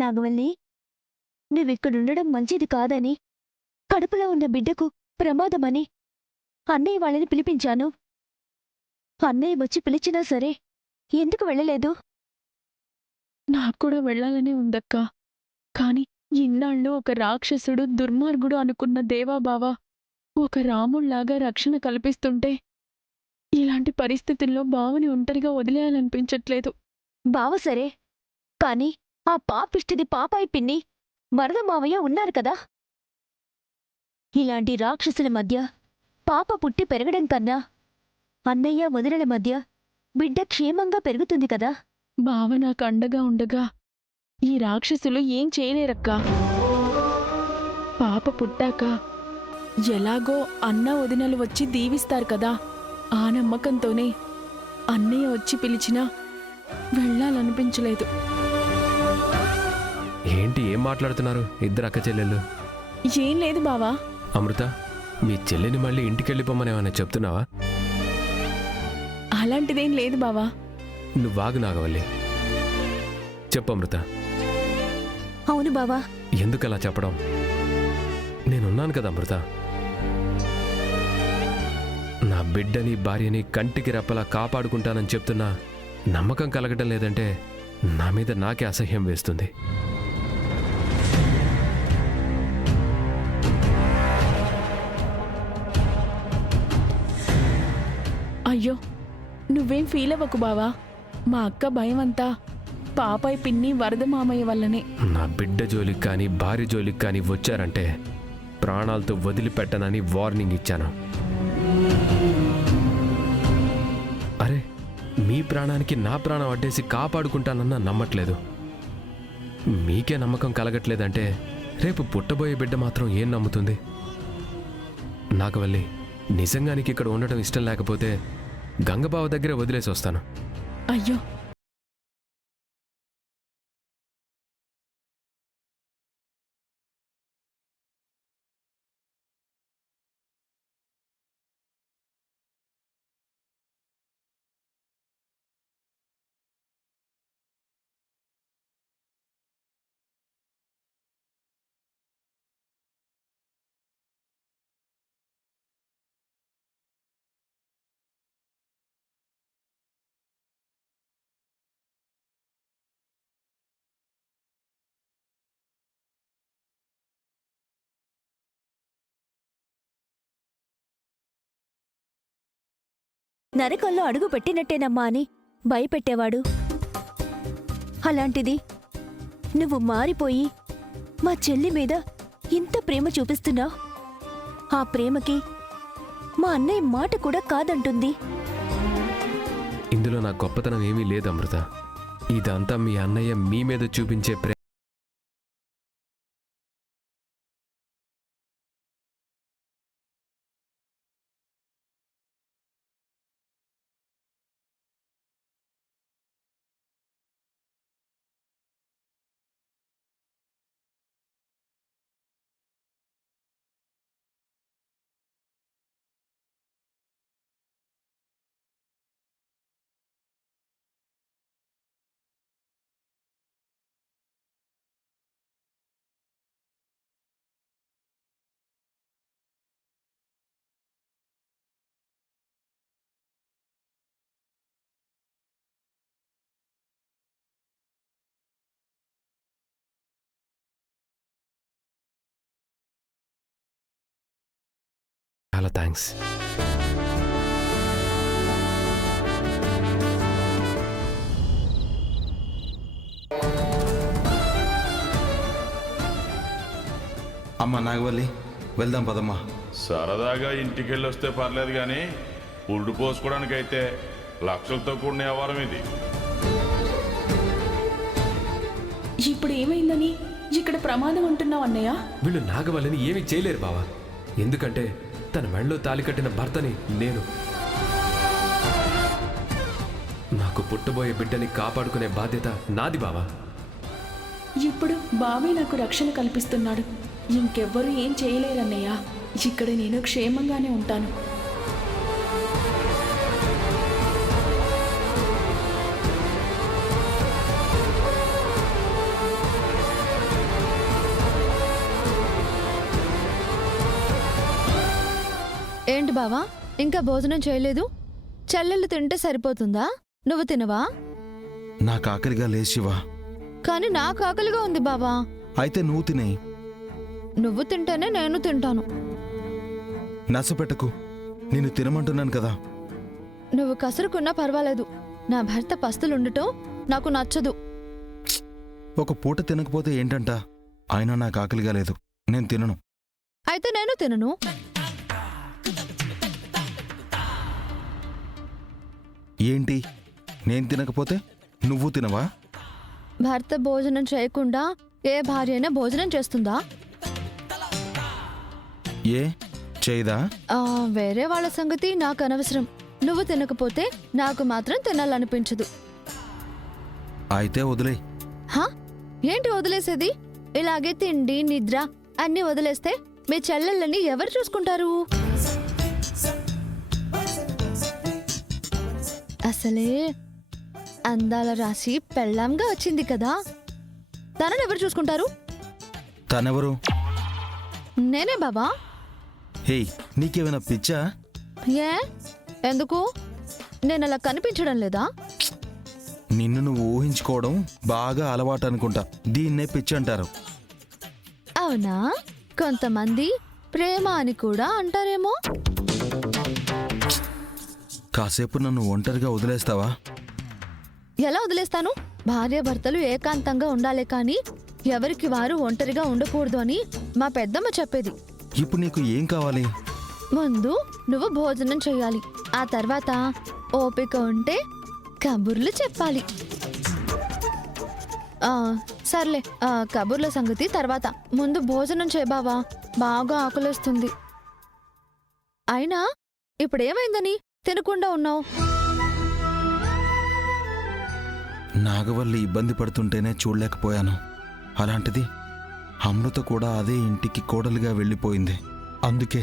నాగవల్లి, నువ్విక్కడుండడం మంచిది కాదని, కడుపులో ఉన్న బిడ్డకు ప్రమాదమని అన్నయ్య వాళ్ళని పిలిపించాను. అన్నయ్య వచ్చి పిలిచినా సరే ఎందుకు వెళ్ళలేదు? నాక్కూడా వెళ్ళాలనే ఉందక్కా. కాని ఇన్నాళ్ళు ఒక రాక్షసుడు, దుర్మార్గుడు అనుకున్న దేవాబావ ఒక రాముళ్లాగా రక్షణ కల్పిస్తుంటే ఇలాంటి పరిస్థితుల్లో బావని ఒంటరిగా వదిలేయాలనిపించట్లేదు. బావ సరే, కాని ఆ పాపిష్టిది పాపాయి పిన్ని, వరద మావయ్య ఉన్నారు కదా. ఇలాంటి రాక్షసుల మధ్య పాప పుట్టి పెరగడం కన్నా అన్నయ్య వదినల మధ్య బిడ్డ క్షేమంగా పెరుగుతుంది కదా. బావ నాకు అండగా ఉండగా ఈ రాక్షసులు ఏం చేయలేరక్కా. పాప పుట్టాక ఎలాగో అన్న వదినలు వచ్చి దీవిస్తారు కదా, ఆ నమ్మకంతోనే అన్నయ్య వచ్చి పిలిచినా వెళ్ళాలనిపించలేదు. ఏంటి ఏం మాట్లాడుతున్నారు ఇద్దరు అక్క చెల్లెళ్ళు? ఏం లేదు బావా. అమృత, మీ చెల్లెని మళ్ళీ ఇంటికెళ్ళిపోమని ఏమైనా చెప్తున్నావా? అలాంటిదేం లేదు బావా. నువ్వాగు నాగవల్లి, చెప్పు అమృత. అవును బావా. ఎందుకలా చెప్పడం? నేనున్నాను కదా అమృత. నా బిడ్డని భార్యని కంటికి రెప్పలా కాపాడుకుంటానని చెప్తున్నా నమ్మకం కలగటం లేదంటే నా మీద నాకే అసహ్యం వేస్తుంది. అయ్యో, నువ్వేం ఫీల్ అవ్వకు బావా. మా అక్క భయమంతా పాపాయి పిన్ని వరద మామయ్య వల్లనే. నా బిడ్డ జోలికి కానీ భార్య జోలికి కానీ వచ్చారంటే ప్రాణాలతో వదిలిపెట్టనని వార్నింగ్ ఇచ్చాను. అరే, మీ ప్రాణానికి నా ప్రాణం అడ్డేసి కాపాడుకుంటానన్నా నమ్మట్లేదు. మీకే నమ్మకం కలగట్లేదంటే రేపు పుట్టబోయే బిడ్డ మాత్రం ఏం నమ్ముతుంది? నాగవల్లి, నిజంగా నీకు ఇక్కడ ఉండటం ఇష్టం లేకపోతే గంగబావ దగ్గరే వదిలేసి వస్తాను. అయ్యో, నరకంలో అడుగు పెట్టినట్టేనమ్మా అని భయపెట్టేవాడు. అలాంటిది నువ్వు మారిపోయి మా చెల్లి మీద ఇంత ప్రేమ చూపిస్తున్నావు. ఆ ప్రేమకి మా అన్నయ్య మాట కూడా కాదంటుంది. ఇందులో నా గొప్పతనం ఏమీ లేదు అమృత. ఇదంతా మీ అన్నయ్య మీ మీద చూపించే ప్రేమ. చాలా థ్యాంక్స్. అమ్మ నాగవల్లి, వెళ్దాం పదమ్మా. సరదాగా ఇంటికెళ్ళి వస్తే పర్లేదు కానీ పురుడు పోసుకోవడానికైతే లక్షలతో కూడిన వ్యవహారం ఇది. ఇప్పుడు ఏమైందని ఇక్కడ ప్రమాదం అంటున్నావు అన్నయ్య? వీళ్ళు నాగవల్లిని ఏమీ చేయలేరు బావా. ఎందుకంటే తన మెడలో తాలి కట్టిన భర్తని నేను. నాకు పుట్టబోయే బిడ్డని కాపాడుకునే బాధ్యత నాది బావా. ఇప్పుడు బావే నాకు రక్షణ కల్పిస్తున్నాడు. ఇంకెవ్వరూ ఏం చేయలేరన్నయ్య. ఇక్కడ నేను క్షేమంగానే ఉంటాను. బావా ఇంకా భోజనం చేయలేదు? చెల్లెళ్ళు తింటే సరిపోతుందా? నువ్వు తినవా? నాకు ఆకలిగా లేదు శివ. కానీ నాకు ఆకలిగా ఉంది బావా. అయితే నువ్వు తినే. నువ్వు తింటేనే నేను తింటాను. నసపెట్టకు, నేను తినమంటున్నాను కదా. నువ్వు కసురుకున్నా పర్వాలేదు, నా భర్త పస్తులుండటం నాకు నచ్చదు. ఒక పూట తినకపోతే ఏంటంట? అయినా నాకు ఆకలిగా లేదు, నేను తినను. అయితే నేను తినను. ఏంటి, నేను తినకపోతే నువ్వు తినవా? భర్త భోజనం చేయకుండా ఏ భార్య అయినా భోజనం చేస్తుందా? ఏ చేయదా? వేరే వాళ్ళ సంగతి నాకు అనవసరం. నువ్వు తినకపోతే నాకు మాత్రం తినాలనిపించదు. అయితే వదిలే. హా? ఏంటి వదిలేసేది? ఇలాగే తిండి నిద్ర అన్నీ వదిలేస్తే మీ చెల్లెళ్ళని ఎవరు చూసుకుంటారు? అసలే అందాల రాశి పెళ్ళాంగా వచ్చింది కదా, తనని ఎవరు చూసుకుంటారు? తనెవరు? నేనే బాబా. హే, నీకేమైనా పిచ్చా? ఏ ఎందుకు? నేను అలా కనిపించడం లేదా? నిన్ను నువ్వు ఊహించుకోవడం బాగా అలవాటు అనుకుంటా. దీన్నే పిచ్చి అంటారు. అవునా? కొంతమంది ప్రేమ అని కూడా అంటారేమో. కాసేపు నన్ను ఒంటరిగా వదిలేస్తావా? ఎలా వదిలేస్తాను? భార్యాభర్తలు ఏకాంతంగా ఉండాలే కానీ ఎవరికి వారు ఒంటరిగా ఉండకూడదు అని మా పెద్దమ్మ చెప్పేది. ఇప్పుడు నీకు ఏం కావాలి? ముందు నువ్వు భోజనం చెయ్యాలి, ఆ తర్వాత ఓపిక ఉంటే కబుర్లు చెప్పాలి. సర్లే, కబుర్ల సంగతి తర్వాత. ముందు భోజనం చేయబావా, బాగా ఆకలిస్తుంది. అయినా ఇప్పుడేమైందని తినకుండా ఉన్నావు? నాగవల్లి ఇబ్బంది పడుతుంటేనే చూడలేకపోయాను. అలాంటిది అమృత కూడా అదే ఇంటికి కోడలిగా వెళ్ళిపోయింది. అందుకే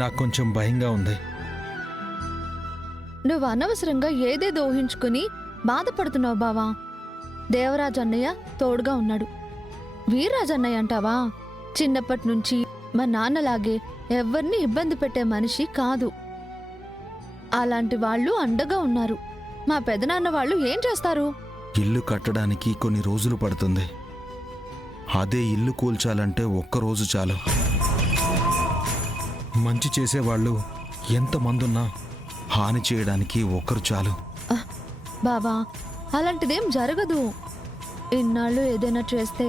నాకు కొంచెం భయంగా ఉంది. నువ్వు అనవసరంగా ఏదేదో ఊహించుకుని బాధపడుతున్నావు బావా. దేవరాజ్ అన్నయ్య తోడుగా ఉన్నాడు. వీర్రాజ్ అన్నయ్య అంటావా? చిన్నప్పటి నుంచి మా నాన్నలాగే ఎవ్వరిని ఇబ్బంది పెట్టే మనిషి కాదు. అలాంటి వాళ్ళు అండగా ఉన్నారు. మా పెదనాన్న వాళ్ళు ఏం చేస్తారు? ఇల్లు కట్టడానికి కొన్ని రోజులు పడుతుంది. అదే ఇల్లు కూల్చాలంటే ఒక్కరోజు చాలు. మంచి చేసేవాళ్ళు ఎంతమందున్నా హాని చేయడానికి ఒక్కరు చాలు. బాబా, అలాంటిదేం జరగదు. ఇన్నాళ్ళు ఏదైనా చేస్తే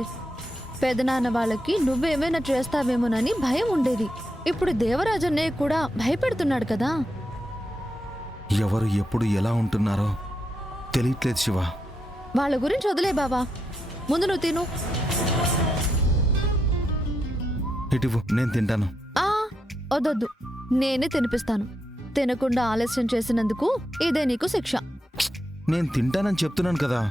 పెదనాన్న వాళ్ళకి నువ్వేమైనా చేస్తావేమోనని భయం ఉండేది. ఇప్పుడు దేవరాజన్నయ్య కూడా భయపెడుతున్నాడు కదా. ఎవరు ఎప్పుడు ఎలా ఉంటున్నారో తెలియట్లేదు శివ. వాళ్ళ గురించి వదిలే బాబా, ముందు నువ్వు తిను. ఇటువు, నేను తింటాను. వద్దొద్దు, నేనే తినిపిస్తాను. తినకుండా ఆలస్యం చేసినందుకు ఇదే నీకు శిక్ష. నేను తింటానని చెప్తున్నాను కదా.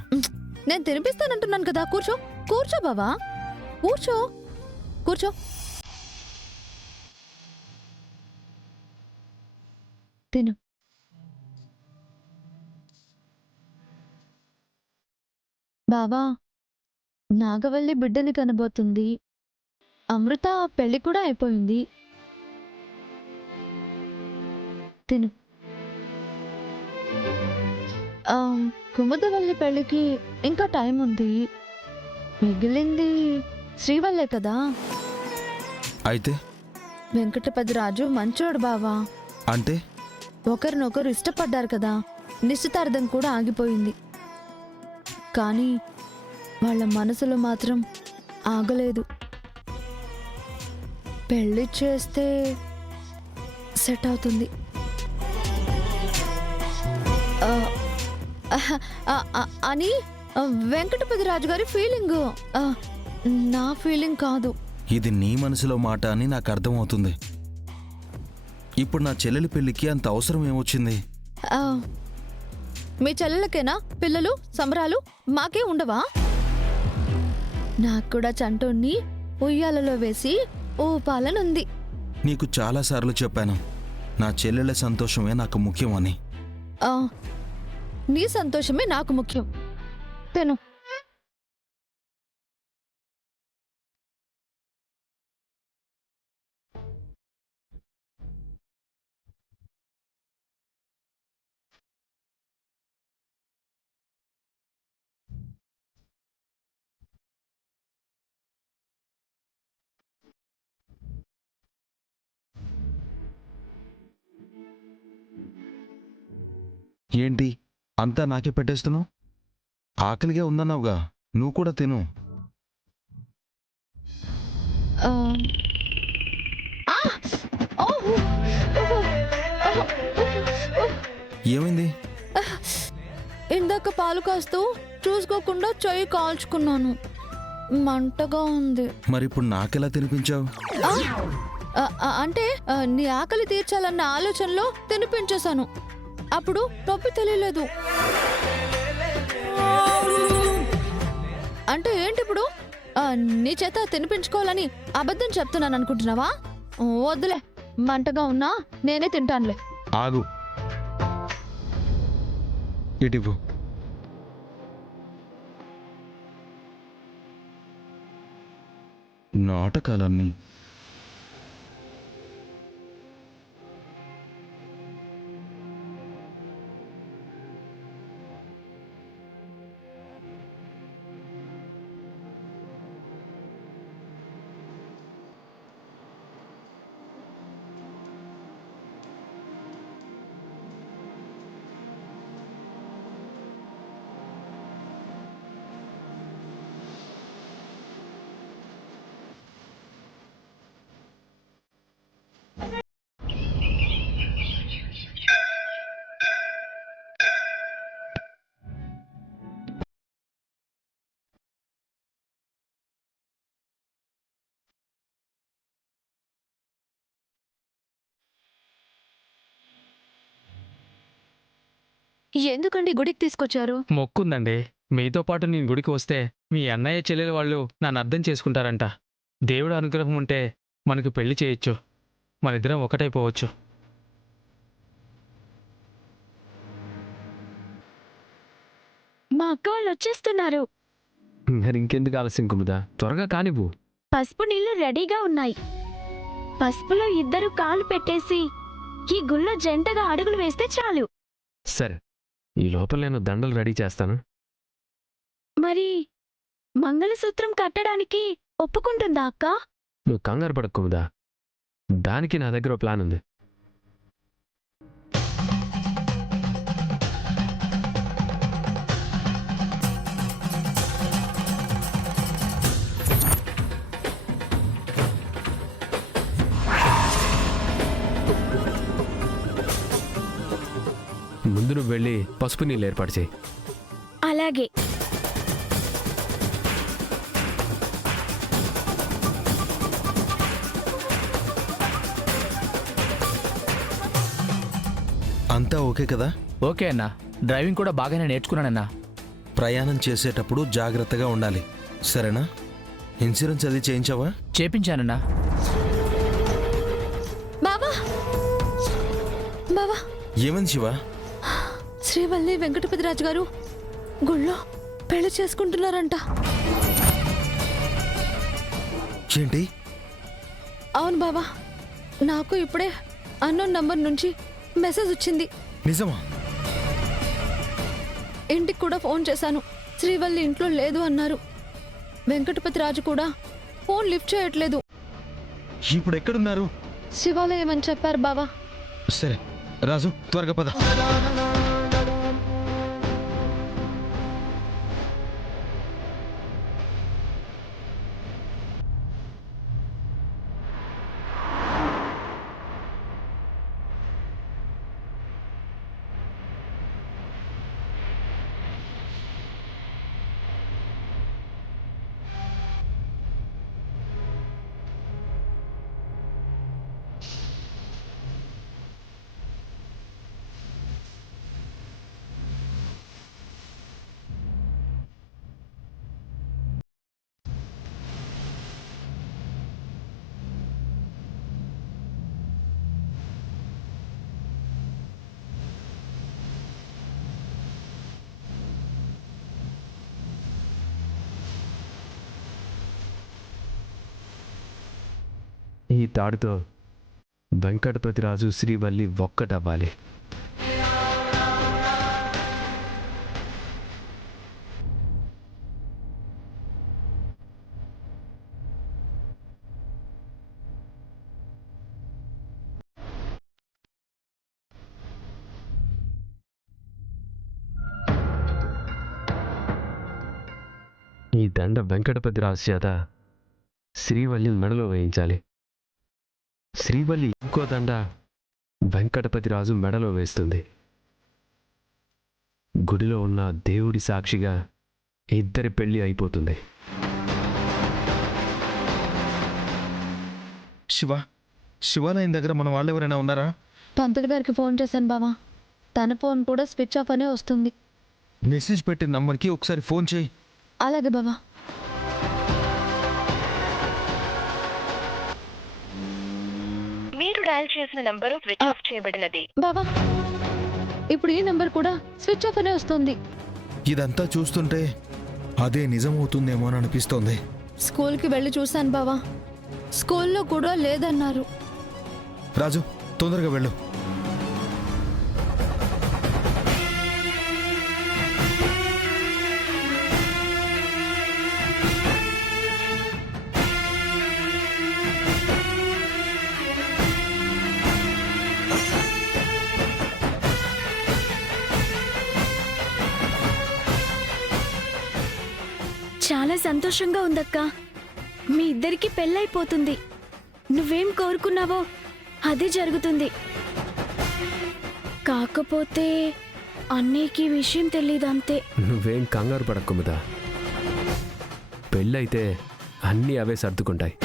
నేను తినిపిస్తానంటున్నాను కదా. కూర్చో, కూర్చో బావా, కూర్చో, కూర్చో. తిను. బావా, నాగవల్లి బిడ్డని కనబోతుంది. అమృత పెళ్లి కూడా అయిపోయింది. తిను. కుముదవల్లి పెళ్లికి ఇంకా టైం ఉంది. మిగిలింది శ్రీవల్లే కదా. అయితే వెంకటపతిరాజు మంచోడు బావా. అంటే ఒకరినొకరు ఇష్టపడ్డారు కదా. నిశ్చితార్థం కూడా ఆగిపోయింది. కానీ వాళ్ళ మనసులో మాత్రం ఆగలేదు. పెళ్లి చేస్తే సెట్ అవుతుంది అని వెంకటపతి రాజు గారి ఫీలింగ్, నా ఫీలింగ్ కాదు. ఇది నీ మనసులో మాట అని నాకు అర్థమవుతుంది. ఇప్పుడు నా చెల్లెలి పెళ్లికి అంత అవసరం ఏమొచ్చింది? మీ చెల్లెలకేనా పిల్లలు సంబరాలు? మాకే ఉండవా? నాకు కూడా చంటోన్ని ఉయ్యాలలో వేసి ఊపాలనుంది. నీకు చాలాసార్లు చెప్పాను, నా చెల్లెళ్ళ సంతోషమే నాకు ముఖ్యం అని. నీ సంతోషమే నాకు ముఖ్యం. తిను. ఏంటి అంతా నాకే పెట్టేస్తున్నావు? ఆకలిగా ఉందన్నావుగా, నువ్వు కూడా తిను. ఆ, ఆ! ఓ! ఏమైంది? ఇందాక పాలు కాస్తూ చూసుకోకుండా చెయ్యి కాల్చుకున్నాను. మంటగా ఉంది. మరిప్పుడు నాకెలా తినిపించావు? ఆ! అంటే నీ ఆకలి తీర్చాలన్న ఆలోచనలో తినిపించేశాను. అప్పుడు నొప్పి తెలియలేదు. అంటే ఏంటి ఇప్పుడు? నీ చేత తినిపించుకోవాలని అబద్ధం చెప్తున్నాను అనుకుంటున్నావా? వద్దులే, మంటగా ఉన్నా నేనే తింటానులే. ఆగు, ఇటివ్వు. నాటకాలన్నీ. ఎందుకండి గుడికి తీసుకొచ్చారు? మొక్కుందండి. మీతో పాటు నేను గుడికి వస్తే మీ అన్నయ్య చెల్లెలు వాళ్ళు నన్ను అర్థం చేసుకుంటారంట. దేవుడు అనుగ్రహం ఉంటే మనకు పెళ్లి చేయొచ్చు. మనిద్దరం ఒకటైపోవచ్చు. మా అక్క వాళ్ళు వచ్చేస్తున్నారు. మరి ఇంకెందుకు ఆలస్యం కుముదా, త్వరగా కానివ్వు. పసుపు నీళ్లు రెడీగా ఉన్నాయి. పసుపులో ఇద్దరు కాలు పెట్టేసి ఈ గుళ్ళో జంటగా అడుగులు వేస్తే చాలు. సరే, ఈ లోపల నేను దండలు రెడీ చేస్తాను. మరి మంగళసూత్రం కట్టడానికి ఒప్పుకుంటుందా అక్క? నువ్వు కంగారు పడకు కుముదా, దానికి నా దగ్గర ఓ ప్లాన్ ఉంది. ముందు నువ్వు వెళ్ళి పసుపు నీళ్ళు ఏర్పాటు చేయి. అలాగే. అంతా ఓకే కదా? ఓకే అన్నా, డ్రైవింగ్ కూడా బాగానే నేర్చుకున్నానన్నా. ప్రయాణం చేసేటప్పుడు జాగ్రత్తగా ఉండాలి, సరేనా? ఇన్సూరెన్స్ అది చేయించావా? చేపించానన్నా. బావా, బావా, ఏమైంది శివ? శ్రీవల్లి వెంకటపతిరాజు గారు గుళ్ళో పెళ్లి చేసుకుంటున్నారంట. ఏంటి? అవును బావా, నాకు ఇప్పుడే అన్నోన్ నంబర్ నుంచి మెసేజ్ వచ్చింది. నిజమా? ఇంటికి కూడా ఫోన్ చేశాను. శ్రీవల్లి ఇంట్లో లేదు అన్నారు. వెంకటపతిరాజు కూడా ఫోన్ లిఫ్ట్ చేయట్లేదు. ఇప్పుడు ఎక్కడున్నారు? శివాలయం అని చెప్పారు బావా. సరే రాజు, త్వరగా పద. ఈ తాడుతో వెంకటపతిరాజు శ్రీవల్లి ఒక్కటవ్వాలి. ఈ దండ వెంకటపతి రాజు చేత శ్రీవల్లి మెడలో వేయించాలి. శ్రీవల్లి ఇంకో దండ వెంకటపతి రాజు మెడలో వేస్తుంది. గుడిలో ఉన్న దేవుడి సాక్షిగా ఇద్దరి పెళ్లి అయిపోతుంది. శివాలయం దగ్గర మన వాళ్ళు ఎవరైనా ఉన్నారా? పంతులు గారికి ఫోన్ చేశాను బావా, తన ఫోన్ కూడా స్విచ్ ఆఫ్ అనే వస్తుంది. మెసేజ్ పెట్టిన నంబర్కి ఒకసారి ఫోన్ చేయి. అలాగే బావా. మీరు డయల్ చేసిన నంబరు స్విచ్ ఆఫ్ చేయబడినది. బావా, ఇప్పుడు ఈ నంబర్ కూడా స్విచ్ ఆఫ్ అనే వస్తుంది. ఇదంతా చూస్తుంటే అదే నిజమవుతుందేమో అని అనిపిస్తోంది. స్కూల్కి వెళ్ళి చూశాను బావా, స్కూల్లో కూడా లేదన్నారు. రాజు, తొందరగా వెళ్ళు. చాలా సంతోషంగా ఉందక్క. మీ ఇద్దరికి పెళ్ళైపోతుంది. నువ్వేం కోరుకున్నావో అదే జరుగుతుంది. కాకపోతే అన్నయ్యకి విషయం తెలీదు అంతే. నువ్వేం కంగారు పడక్కుముదా, పెళ్ళైతే అన్నీ అవే సర్దుకుంటాయి.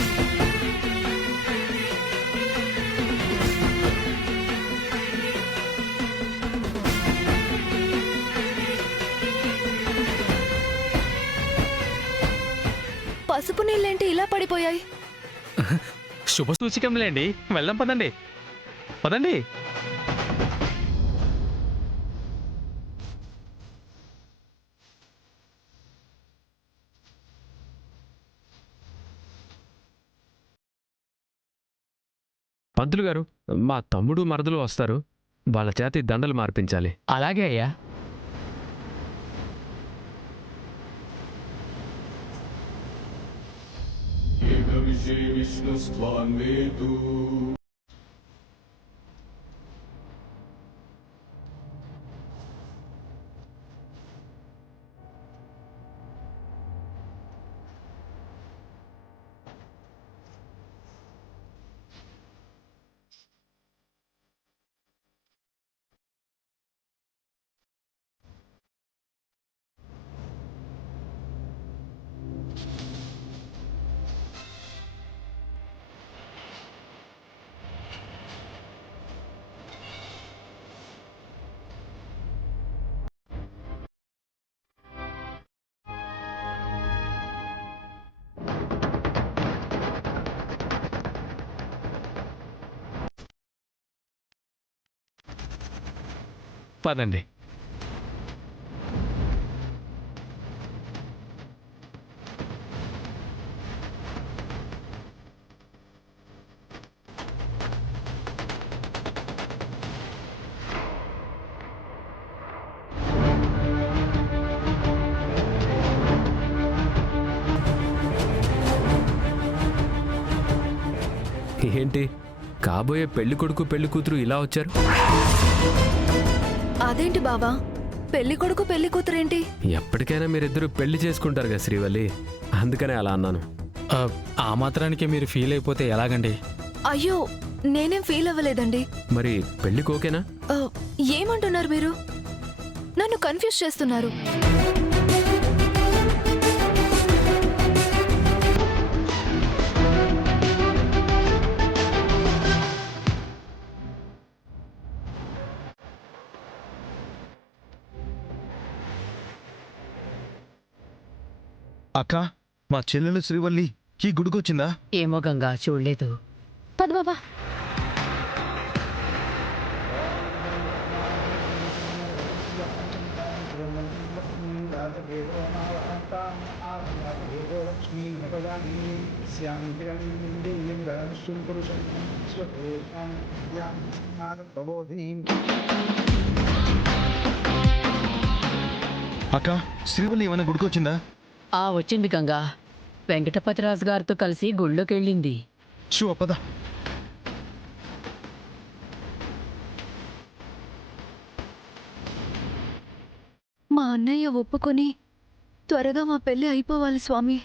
పసుపు నీళ్ళేంటి ఇలా పడిపోయాయి? శుభ సూచకంలేండి. వెళ్దాం పదండి, పదండి. పంతులు గారు, మా తమ్ముడు మరదలు వస్తారు, వాళ్ళ చేత ఈ దండలు మార్పించాలి. అలాగే అయ్యా. పదండి. ఏంటి, కాబోయే పెళ్లి కొడుకు పెళ్లి కూతురు ఇలా వచ్చారు? అదేంటి బావా, పెళ్లి కొడుకు పెళ్లి కూతురేంటి? ఎప్పటికైనా మీరిద్దరూ పెళ్లి చేసుకుంటారు కదా శ్రీవల్లి, అందుకనే అలా అన్నాను. ఆ మాత్రానికి మీరు ఫీల్ అయిపోతే ఎలాగండి? అయ్యో, నేనేం ఫీల్ అవ్వలేదండి. మరి పెళ్లికి ఓకేనా? ఏమంటున్నారు మీరు? నన్ను కన్ఫ్యూజ్ చేస్తున్నారు. అక్క, మా చెల్లెలు శ్రీవల్లి ఈ గుడికొచ్చిందా? ఏమో గంగా, చూడలేదు. పద బాబా. అక్క, శ్రీవల్లి ఏమైనా గుడికొచ్చిందా? వచ్చింది గంగా. వెంకటపతిరాజు గారితో కలిసి గుళ్ళోకి వెళ్ళింది. శివ, పద. మా అన్నయ్య ఒప్పుకొని త్వరగా మా పెళ్లి అయిపోవాలి స్వామి.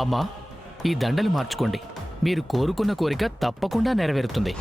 అమ్మా, ఈ దండలు మార్చుకోండి. మీరు కోరుకున్న కోరిక తప్పకుండా నెరవేరుతుంది.